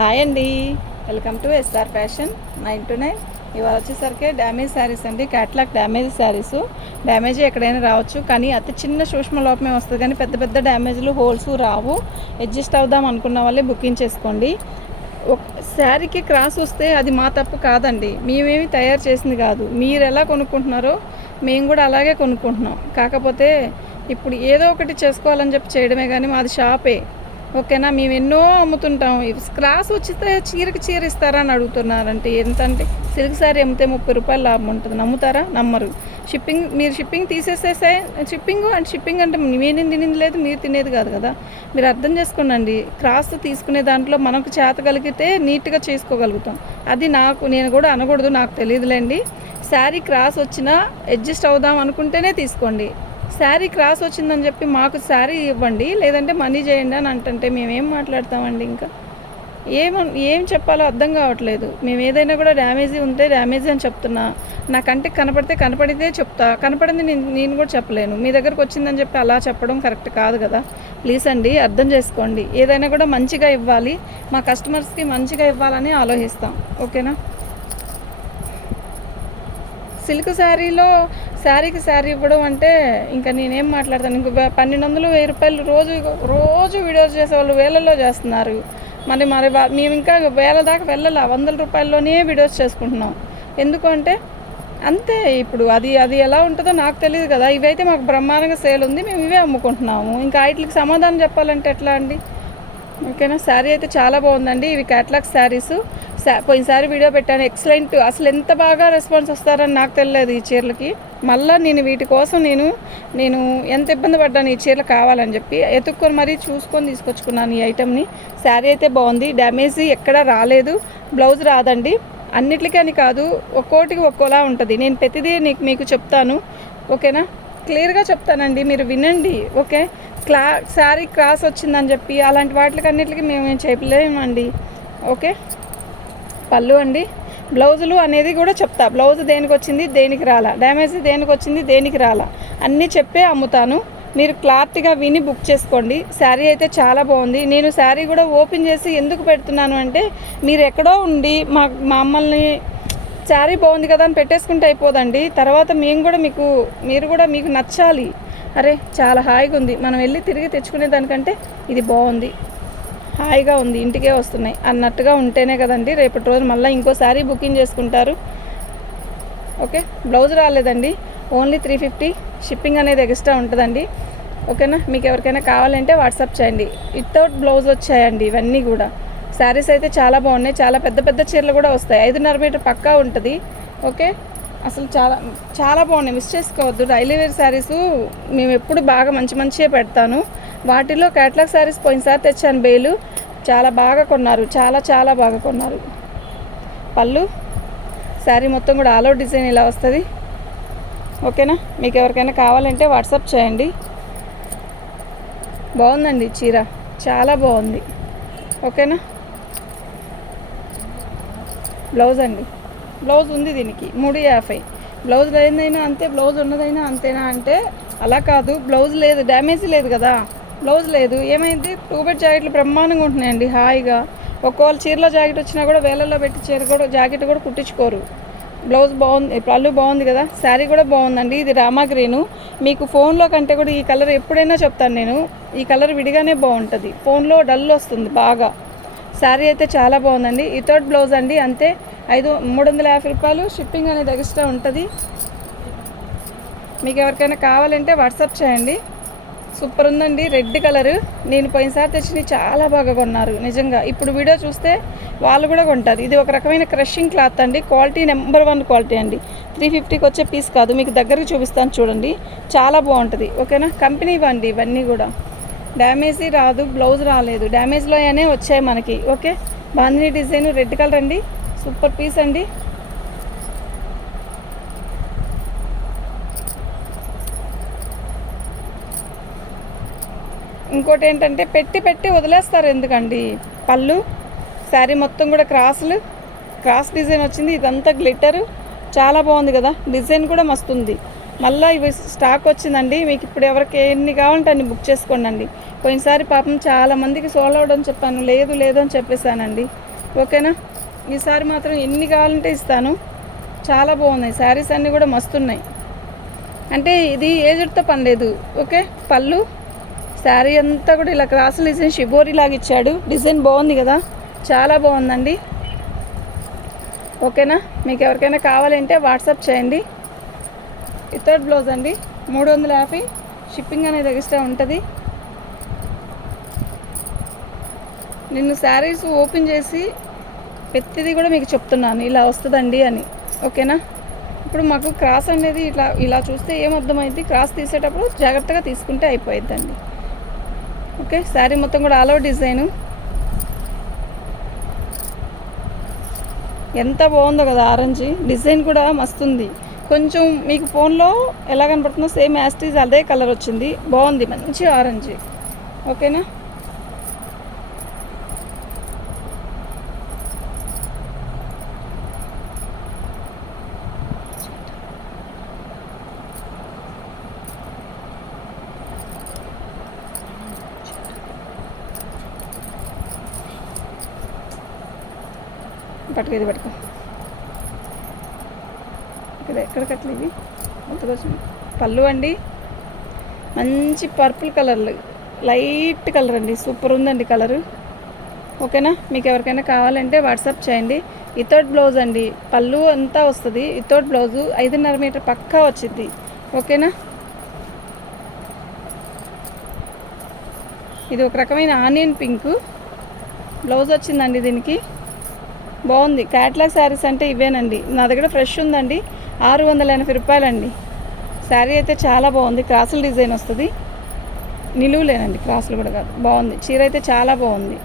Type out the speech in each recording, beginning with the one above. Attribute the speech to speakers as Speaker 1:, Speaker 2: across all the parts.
Speaker 1: Hi అండి. Welcome to SR fashion nine to nine ఇవాళ వచ్చేసరికి డ్యామేజ్ శారీస్ అండి. క్యాట్లాగ్ డ్యామేజ్ శారీస్ డ్యామేజ్ ఎక్కడైనా రావచ్చు కానీ అతి చిన్న సూక్ష్మ లోపమే వస్తుంది. కానీ పెద్ద పెద్ద డ్యామేజ్లు హోల్స్ రావు. అడ్జస్ట్ అవుదాం అనుకున్న వాళ్ళే బుకింగ్ చేసుకోండి. ఒక శారీకి క్రాస్ వస్తే అది మా తప్పు కాదండి. మేమేమి తయారు చేసింది కాదు. మీరు ఎలా కొనుక్కుంటున్నారో మేము కూడా అలాగే కొనుక్కుంటున్నాం. కాకపోతే ఇప్పుడు ఏదో ఒకటి చేసుకోవాలని చెప్పి చేయడమే కానీ మాది షాపే ఓకేనా మేము ఎన్నో అమ్ముతుంటాం. క్రాస్ వచ్చితే చీరకి చీర ఇస్తారా అని అడుగుతున్నారంటే ఎంత అంటే సిల్క్ సారీ అమ్మితే ముప్పై రూపాయలు లాభం ఉంటుంది. నమ్ముతారా? నమ్మరు. షిప్పింగ్ మీరు షిప్పింగ్ తీసేసేసే షిప్పింగ్ అండ్ షిప్పింగ్ అంటే నేనేం తినేది లేదు మీరు తినేది కాదు కదా. మీరు అర్థం చేసుకోనండి క్రాస్ తీసుకునే దాంట్లో మనకు చేత కలిగితే నీట్గా చేసుకోగలుగుతాం. అది నాకు నేను కూడా అనకూడదు నాకు తెలియదులేండి. శారీ క్రాస్ వచ్చినా అడ్జస్ట్ అవుదాం అనుకుంటేనే తీసుకోండి. శారీ క్రాస్ వచ్చిందని చెప్పి మాకు శారీ ఇవ్వండి లేదంటే మనీ చేయండి అని అంటుంటే మేమేం మాట్లాడతామండి ఇంకా? ఏం ఏం చెప్పాలో అర్థం కావట్లేదు. మేము ఏదైనా కూడా డ్యామేజ్ ఉంటే డ్యామేజ్ అని చెప్తున్నా. నా కంటికి కనపడితే కనపడితే చెప్తా. కనపడింది నేను నేను కూడా చెప్పలేను. మీ దగ్గరకు వచ్చిందని చెప్పి అలా చెప్పడం కరెక్ట్ కాదు కదా? ప్లీజ్ అండి అర్థం చేసుకోండి. ఏదైనా కూడా మంచిగా ఇవ్వాలి. మా కస్టమర్స్కి మంచిగా ఇవ్వాలని ఆలోచిస్తాం. ఓకేనా? సిల్క్ శారీలో శారీకి శారీ ఇవ్వడం అంటే ఇంకా నేనేం మాట్లాడతాను? ఇంకో పన్నెండు వందలు వెయ్యి రూపాయలు రోజు రోజు వీడియోస్ చేసేవాళ్ళు వేలల్లో చేస్తున్నారు. మరి మరి మేము ఇంకా వేల దాకా వెళ్ళలే వందల రూపాయల్లోనే వీడియోస్ చేసుకుంటున్నాం. ఎందుకు అంటే అంతే ఇప్పుడు అది అది ఎలా ఉంటుందో నాకు తెలియదు కదా. ఇవైతే మాకు బ్రహ్మాండంగా సేల్ ఉంది మేము ఇవే అమ్ముకుంటున్నాము. ఇంకా వాటికి సమాధానం చెప్పాలంటే ఎట్లా అండి? ఓకేనా? శారీ అయితే చాలా బాగుందండి. ఇవి క్యాట్లాగ్ శారీస్. పోయినసారి వీడియో పెట్టాను. ఎక్సలెంట్ అసలు ఎంత బాగా రెస్పాన్స్ వస్తారని నాకు తెలియదు ఈ చీరలకి. మళ్ళీ నేను వీటి కోసం నేను నేను ఎంత ఇబ్బంది పడ్డాను ఈ చీరలు కావాలని చెప్పి ఎతుక్కొని మరీ చూసుకొని తీసుకొచ్చుకున్నాను ఈ ఐటెంని శారీ అయితే బాగుంది. డ్యామేజ్ ఎక్కడా రాలేదు. బ్లౌజ్ రాదండి. అన్నిటికీ అని కాదు ఒక్కోటికి ఒక్కోలా ఉంటుంది. నేను ప్రతిదీ నీకు మీకు చెప్తాను. ఓకేనా? క్లియర్గా చెప్తానండి. మీరు వినండి. ఓకే? క్లా శారీ క్రాస్ వచ్చిందని చెప్పి అలాంటి వాటికి అన్నిటికీ మేము ఏం చేయలేమండి. ఓకే? పళ్ళు అండి. బ్లౌజులు అనేది కూడా చెప్తా. బ్లౌజ్ దేనికి వచ్చింది? దేనికి రాలా? డ్యామేజ్ దేనికి వచ్చింది? దేనికి రాలా? అన్నీ చెప్పే అమ్ముతాను. మీరు క్లారిటీగా విని బుక్ చేసుకోండి. శారీ అయితే చాలా బాగుంది. నేను శారీ కూడా ఓపెన్ చేసి ఎందుకు పెడుతున్నాను అంటే మీరు ఎక్కడో ఉండి మా మమ్మల్ని శారీ బాగుంది కదా అని పెట్టేసుకుంటే అయిపోదండి. తర్వాత మేము కూడా మీకు మీరు కూడా మీకు నచ్చాలి. అరే చాలా హాయిగా ఉంది. మనం వెళ్ళి తిరిగి తెచ్చుకునే దానికంటే ఇది బాగుంది. హాయిగా ఉంది ఇంటికే వస్తున్నాయి. అన్నట్టుగా ఉంటేనే కదండి రేపటి రోజు మళ్ళీ ఇంకోసారి బుకింగ్ చేసుకుంటారు. ఓకే? బ్లౌజ్ రాలేదండి. ఓన్లీ త్రీ ఫిఫ్టీ షిప్పింగ్ అనేది ఎక్స్ట్రా ఉంటుందండి. ఓకేనా? మీకు ఎవరికైనా కావాలంటే వాట్సాప్ చేయండి. వితౌట్ బ్లౌజ్ వచ్చాయండి ఇవన్నీ కూడా. శారీస్ అయితే చాలా బాగున్నాయి. చాలా పెద్ద పెద్ద చీరలు కూడా వస్తాయి. ఐదున్నర మీటర్ పక్కా ఉంటుంది. ఓకే? అసలు చాలా చాలా బాగున్నాయి. మిస్ చేసుకోవద్దు. డైలీ వేర్ శారీస్ మేము ఎప్పుడు బాగా మంచి మంచిగా పెడతాను. వాటిలో క్యాట్లాగ్ శారీస్ పోయినసారి తెచ్చాను బేలు. చాలా బాగా కొన్నారు. చాలా చాలా బాగా కొన్నారు. పళ్ళు శారీ మొత్తం కూడా ఆల్ అవుట్ డిజైన్ ఇలా వస్తుంది. ఓకేనా? మీకు ఎవరికైనా కావాలంటే వాట్సాప్ చేయండి. బాగుందండి చీర. చాలా బాగుంది. ఓకేనా? బ్లౌజ్ అండి. బ్లౌజ్ ఉంది దీనికి. మూడు యాభై. బ్లౌజ్ లేదైనా అంతే బ్లౌజ్ ఉన్నదైనా అంతేనా అంటే అలా కాదు. బ్లౌజ్ లేదు డ్యామేజ్ లేదు కదా. బ్లౌజ్ లేదు. ఏమైంది? టూ బెడ్ జాకెట్లు బ్రహ్మాండంగా ఉంటున్నాయండి హాయిగా. ఒక్కోళ్ళ చీరలో జాకెట్ వచ్చినా కూడా వేలల్లో పెట్టి చీర కూడా జాకెట్ కూడా కుట్టించుకోరు. బ్లౌజ్ బాగుంది పళ్ళు బాగుంది కదా? శారీ కూడా బాగుందండి ఇది రామా గ్రీను. మీకు ఫోన్లో కంటే కూడా ఈ కలర్ ఎప్పుడైనా చెప్తాను నేను. ఈ కలర్ విడిగానే బాగుంటుంది. ఫోన్లో డల్ వస్తుంది బాగా. శారీ అయితే చాలా బాగుందండి. వితౌట్ బ్లౌజ్ అండి అంతే. ఐదు మూడు వందల యాభై రూపాయలు షిప్పింగ్ అనేది ఎక్స్ట్రా ఉంటుంది. మీకు ఎవరికైనా కావాలంటే వాట్సాప్ చేయండి. సూపర్ ఉందండి రెడ్ కలర్. నేను పోయినసారి తెచ్చినవి చాలా బాగా కొన్నారు నిజంగా. ఇప్పుడు వీడియో చూస్తే వాళ్ళు కూడా కొంటారు. ఇది ఒక రకమైన క్రషింగ్ క్లాత్ అండి. క్వాలిటీ నెంబర్ వన్ క్వాలిటీ అండి. త్రీ ఫిఫ్టీకి వచ్చే పీస్ కాదు. మీకు దగ్గరకు చూపిస్తాను చూడండి. చాలా బాగుంటుంది. ఓకేనా? కంపెనీ ఇవ్వండి ఇవన్నీ కూడా. డ్యామేజ్ రాదు బ్లౌజ్ రాలేదు. డ్యామేజ్లో అయినా వచ్చాయి మనకి. Okay? Bandhani design red colour అండి. సూపర్ పీస్ అండి. ఇంకోటి ఏంటంటే పెట్టి పెట్టి వదిలేస్తారు ఎందుకండి? పళ్ళు శారీ మొత్తం కూడా క్రాసులు. క్రాస్ డిజైన్ వచ్చింది ఇదంతా గ్లిటరు చాలా బాగుంది కదా డిజైన్ కూడా మస్తు ఉంది మళ్ళీ ఇవి స్టాక్ వచ్చిందండి మీకు ఇప్పుడు ఎవరికి ఎన్ని కావాలంటే అన్ని బుక్ చేసుకోండి పోయినసారి పాపం చాలా మందికి సోల్ అవడం చెప్పాను లేదు లేదు అని చెప్పేశానండి. ఓకేనా? ఈసారి మాత్రం ఎన్ని కావాలంటే ఇస్తాను. చాలా బాగున్నాయి శారీస్ అన్నీ కూడా మస్తున్నాయి. అంటే ఇది ఏజుడితో పనిలేదు ఓకే? పళ్ళు శారీ అంతా కూడా ఇలా క్రాస్ డిజైన్ షిబోరి లాగా ఇచ్చాడు. డిజైన్ బాగుంది కదా? చాలా బాగుందండి. ఓకేనా? మీకు ఎవరికైనా కావాలంటే వాట్సాప్ చేయండి. ఇతడ్ బ్లౌజ్ అండి. మూడు వందల యాభై షిప్పింగ్ అనేది ఎక్స్ట్రా ఉంటుంది. నిన్ను శారీస్ ఓపెన్ చేసి ప్రతిదీ కూడా మీకు చెప్తున్నాను. ఇలా వస్తుందండి అని. ఓకేనా? ఇప్పుడు మాకు క్రాస్ అనేది ఇట్లా ఇలా చూస్తే ఏం అర్థమైంది క్రాస్ తీసేటప్పుడు జాగ్రత్తగా తీసుకుంటే అయిపోయిద్దండి. ఓకే శారీ మొత్తం కూడా ఆల్ ఓవర్ డిజైను. ఎంత బాగుందో కదా ఆరెంజ్. డిజైన్ కూడా మస్తుంది కొంచెం మీకు ఫోన్లో ఎలా కనపడుతుందో సేమ్ యాస్టీజ్ అదే కలర్ వచ్చింది. బాగుంది మంచి ఆరెంజ్. ఓకేనా? పట్టుకు ఇది పట్టుకో ఇక్కడ ఎక్కడ కట్టలు ఇవి? మొత్తకొచ్చి పళ్ళు అండి. మంచి పర్పుల్ కలర్లు. లైట్ కలర్ అండి. సూపర్ ఉందండి కలరు. ఓకేనా? మీకు ఎవరికైనా కావాలంటే వాట్సాప్ చేయండి. వితౌట్ బ్లౌజ్ అండి. పళ్ళు అంతా వస్తుంది. ఇతోట్ బ్లౌజు ఐదున్నర మీటర్ పక్కా వచ్చింది ఓకేనా? ఇది ఒక రకమైన ఆనియన్ పింక్. బ్లౌజ్ వచ్చిందండి దీనికి. బాగుంది. క్యాట్లాగ్ శారీస్ అంటే ఇవేనండి. నా దగ్గర ఫ్రెష్ ఉందండి. ఆరు వందల ఎనభై రూపాయలండి. శారీ అయితే చాలా బాగుంది. క్రాసుల డిజైన్ వస్తుంది. నిలువులేనండి క్రాసులు కూడా కాదు. బాగుంది. చీర అయితే చాలా బాగుంది.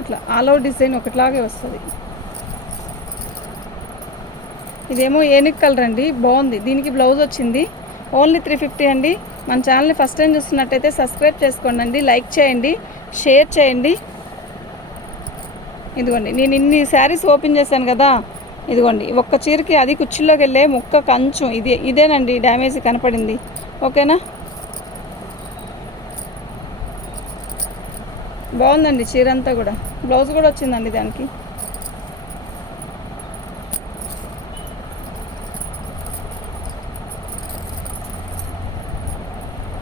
Speaker 1: ఇట్లా ఆల్ అవుట్ డిజైన్ ఒకటిలాగే వస్తుంది. ఇదేమో ఏనుగు కలర్ అండి. బాగుంది. దీనికి బ్లౌజ్ వచ్చింది. ఓన్లీ త్రీ ఫిఫ్టీ అండి. మన ఛానల్ని ఫస్ట్ టైం చూస్తున్నట్టయితే సబ్స్క్రైబ్ చేసుకోండి లైక్ చేయండి. షేర్ చేయండి. ఇదిగోండి నేను ఇన్ని శారీస్ ఓపెన్ చేశాను కదా ఇదిగోండి ఒక్క చీరకి అది కుర్చీలోకి వెళ్ళే ముక్క కంచు ఇది ఇదేనండి డ్యామేజ్ కనపడింది ఓకేనా? బాగుందండి చీర అంతా కూడా బ్లౌజ్ కూడా వచ్చిందండి దానికి.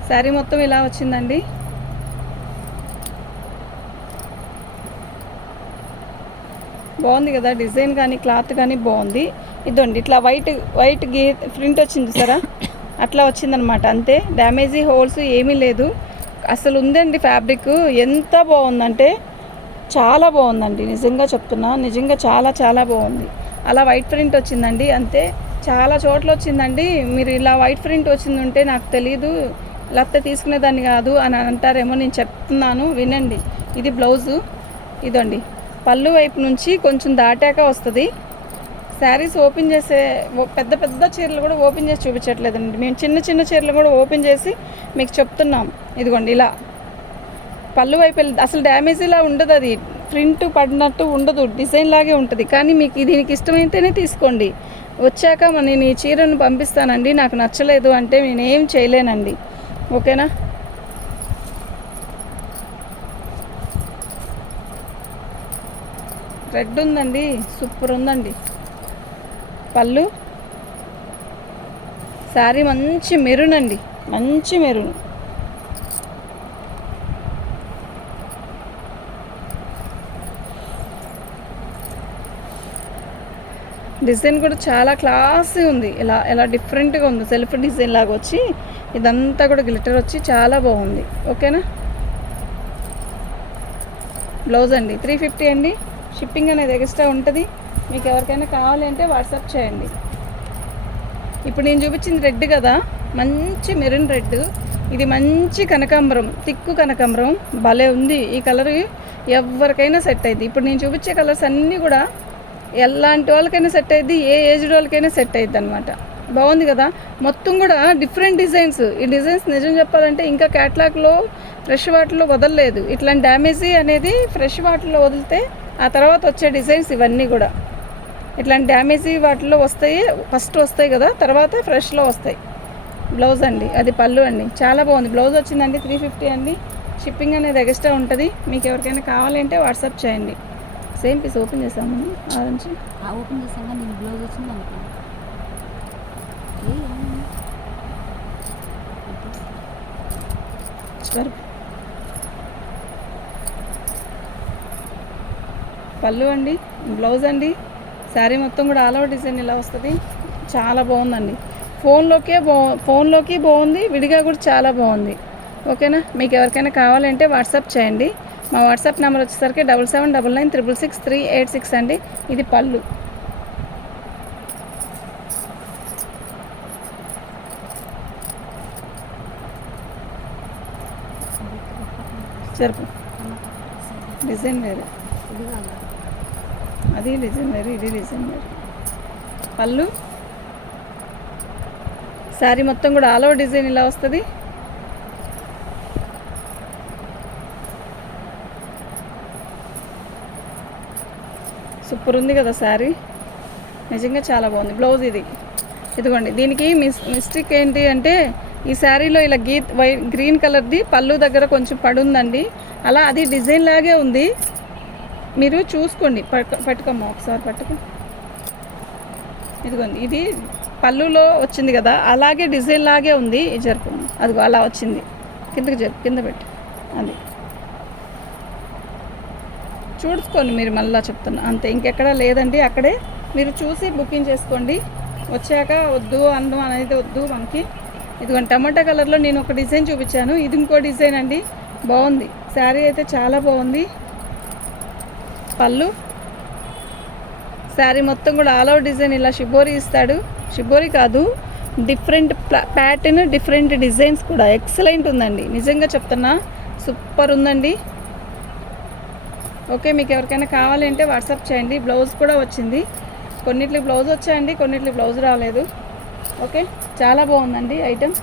Speaker 1: శారీ మొత్తం ఇలా వచ్చిందండి. బాగుంది కదా డిజైన్ కానీ క్లాత్ కానీ బాగుంది. ఇదండి ఇట్లా వైట్ వైట్ గే ప్రింట్ వచ్చింది సరా అట్లా వచ్చిందనమాట అంతే. డ్యామేజీ హోల్స్ ఏమీ లేదు. అసలు ఉందండి ఫ్యాబ్రిక్. ఎంత బాగుందంటే చాలా బాగుందండి. నిజంగా చెప్తున్నా నిజంగా చాలా చాలా బాగుంది. అలా వైట్ ప్రింట్ వచ్చిందండి అంతే. చాలా చోట్ల వచ్చిందండి. మీరు ఇలా వైట్ ప్రింట్ వచ్చింది ఉంటే నాకు తెలియదు లత్త తీసుకునేదాన్ని కాదు అని అంటారేమో నేను చెప్తున్నాను. వినండి. ఇది బ్లౌజు. ఇదండి పళ్ళు వైపు నుంచి కొంచెం దాటాక వస్తుంది. శారీస్ ఓపెన్ చేసే పెద్ద పెద్ద చీరలు కూడా ఓపెన్ చేసి చూపించట్లేదండి. మేము చిన్న చిన్న చీరలు కూడా ఓపెన్ చేసి మీకు చెప్తున్నాం. ఇదిగోండి ఇలా. పళ్ళు వైపు వెళ్ళి అసలు డ్యామేజ్ ఇలా ఉండదు అది. ప్రింట్ పడినట్టు ఉండదు. డిజైన్ లాగే ఉంటుంది. కానీ మీకు దీనికి ఇష్టమైతేనే తీసుకోండి. వచ్చాక నేను ఈ చీరను పంపిస్తానండి. నాకు నచ్చలేదు అంటే నేనేం చేయలేనండి. ఓకేనా? రెడ్ ఉందండి సూపర్ ఉందండి. పళ్ళు. శారీ మంచి మెరూన్ అండి మంచి మెరూన్. డిజైన్ కూడా చాలా క్లాసీ ఉంది ఇలా ఇలా డిఫరెంట్గా ఉంది సెల్ఫ్ డిజైన్ లాగా వచ్చి ఇదంతా కూడా గ్లిటర్ వచ్చి చాలా బాగుంది ఓకేనా? బ్లౌజ్ అండి త్రీ ఫిఫ్టీ అండి. షిప్పింగ్ అనేది ఎక్స్ట్రా ఉంటుంది. మీకు ఎవరికైనా కావాలి అంటే వాట్సాప్ చేయండి. ఇప్పుడు నేను చూపించింది రెడ్ కదా? మంచి మెరూన్ రెడ్. ఇది మంచి కనకాంబరం తిక్కు కనకాంబరం. భలే ఉంది. ఈ కలర్ ఎవరికైనా సెట్ అయింది ఇప్పుడు నేను చూపించే కలర్స్ అన్నీ కూడా ఎలాంటి వాళ్ళకైనా సెట్ అయ్యింది ఏ ఏజ్డ్ వాళ్ళకైనా సెట్ అయ్యిద్ది అనమాట బాగుంది కదా? మొత్తం కూడా డిఫరెంట్ డిజైన్స్. ఈ డిజైన్స్ నిజం చెప్పాలంటే ఇంకా క్యాట్లాగ్లో ఫ్రెష్ వాటర్లో వదలలేదు. ఇట్లాంటి డ్యామేజీ అనేది ఫ్రెష్ వాటర్లో వదిలితే ఆ తర్వాత వచ్చే డిజైన్స్ ఇవన్నీ కూడా. ఇట్లాంటి డ్యామేజీ వాటిలో వస్తాయి ఫస్ట్ వస్తాయి కదా తర్వాత ఫ్రెష్లో వస్తాయి. బ్లౌజ్ అండి అది పళ్ళు అండి చాలా బాగుంది. బ్లౌజ్ వచ్చిందండి త్రీ ఫిఫ్టీ అండి. షిప్పింగ్ అనేది ఎక్స్ట్రా ఉంటుంది. మీకు ఎవరికైనా కావాలంటే వాట్సాప్ చేయండి. సేమ్ పీస్ ఓపెన్ చేసాము ఆరెంజ్
Speaker 2: ఆ ఓపెన్ నేను బ్లౌజ్ వచ్చింది ఏమైంది?
Speaker 1: సరే పళ్ళు అండి బ్లౌజ్ అండి. శారీ మొత్తం కూడా ఆల్ ఓవర్ డిజైన్ ఇలా వస్తుంది. చాలా బాగుందండి. ఫోన్లోకే బాగు ఫోన్లోకి బాగుంది విడిగా కూడా చాలా బాగుంది. ఓకేనా? మీకు ఎవరికైనా కావాలంటే వాట్సాప్ చేయండి. మా వాట్సాప్ నెంబర్ వచ్చేసరికి double seven double nine triple six three eight six అండి. ఇది పళ్ళు. సరిపో. డిజైన్ వేరే. అది డిజైన్ వేరు ఇది డిజైన్ వేరు పళ్ళు? శారీ మొత్తం కూడా ఆల్ ఓవర్ డిజైన్ ఇలా వస్తుంది. సూపర్ ఉంది కదా శారీ నిజంగా చాలా బాగుంది. బ్లౌజ్ ఇది. ఇదిగోండి దీనికి మిస్ మిస్టేక్ ఏంటి అంటే ఈ శారీలో ఇలా గీ వైట్ గ్రీన్ కలర్ది పళ్ళు దగ్గర కొంచెం పడుందండి. అలా అది డిజైన్ లాగే ఉంది. మీరు చూసుకోండి పట్టుకో పట్టుకోమ్మా ఒకసారి పట్టుకో. ఇదిగోండి ఇది పళ్ళులో వచ్చింది కదా అలాగే డిజైన్ లాగే ఉంది ఇది జరుపు. అదిగో అలా వచ్చింది. కిందకి జరుపు కింద పెట్టి. అది. చూసుకోండి మీరు మళ్ళీ చెప్తున్నా. అంతే ఇంకెక్కడా లేదండి అక్కడే మీరు చూసి బుకింగ్ చేసుకోండి. వచ్చాక వద్దు అందం అనేది వద్దు మనకి. ఇదిగోండి టమాటా కలర్లో నేను ఒక డిజైన్ చూపించాను. ఇది ఇంకో డిజైన్ అండి. బాగుంది. శారీ అయితే చాలా బాగుంది. పళ్ళు. శారీ మొత్తం కూడా ఆల్ అవుట్ డిజైన్ ఇలా షిబోరి ఇస్తాడు. షిబోరి కాదు డిఫరెంట్ ప్యాటర్న్ డిఫరెంట్ డిజైన్స్ కూడా. ఎక్సలెంట్ ఉందండి. నిజంగా చెప్తున్నా సూపర్ ఉందండి. ఓకే మీకు ఎవరికైనా కావాలంటే వాట్సాప్ చేయండి. బ్లౌజ్ కూడా వచ్చింది. కొన్నిట్లు బ్లౌజ్ వచ్చాయండి కొన్నిట్లు బ్లౌజ్ రాలేదు. ఓకే చాలా బాగుందండి ఐటమ్.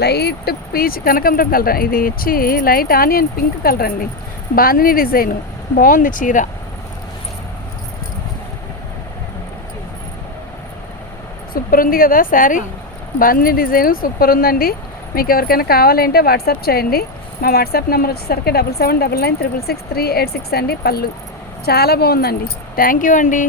Speaker 1: లైట్ పీచ్ కనకంబరం కలర్ ఇది వచ్చి లైట్ ఆనియన్ పింక్ కలర్ అండి. బాందిని డిజైన్. బాగుంది చీర. సూపర్ ఉంది కదా శారీ? బాందిని డిజైన్ సూపర్ ఉందండి. మీకు ఎవరికైనా కావాలంటే వాట్సాప్ చేయండి. మా వాట్సాప్ నెంబర్ వచ్చేసరికి double seven double nine triple six three eight six అండి పళ్ళు. చాలా బాగుందండి. థ్యాంక్ యూ అండి.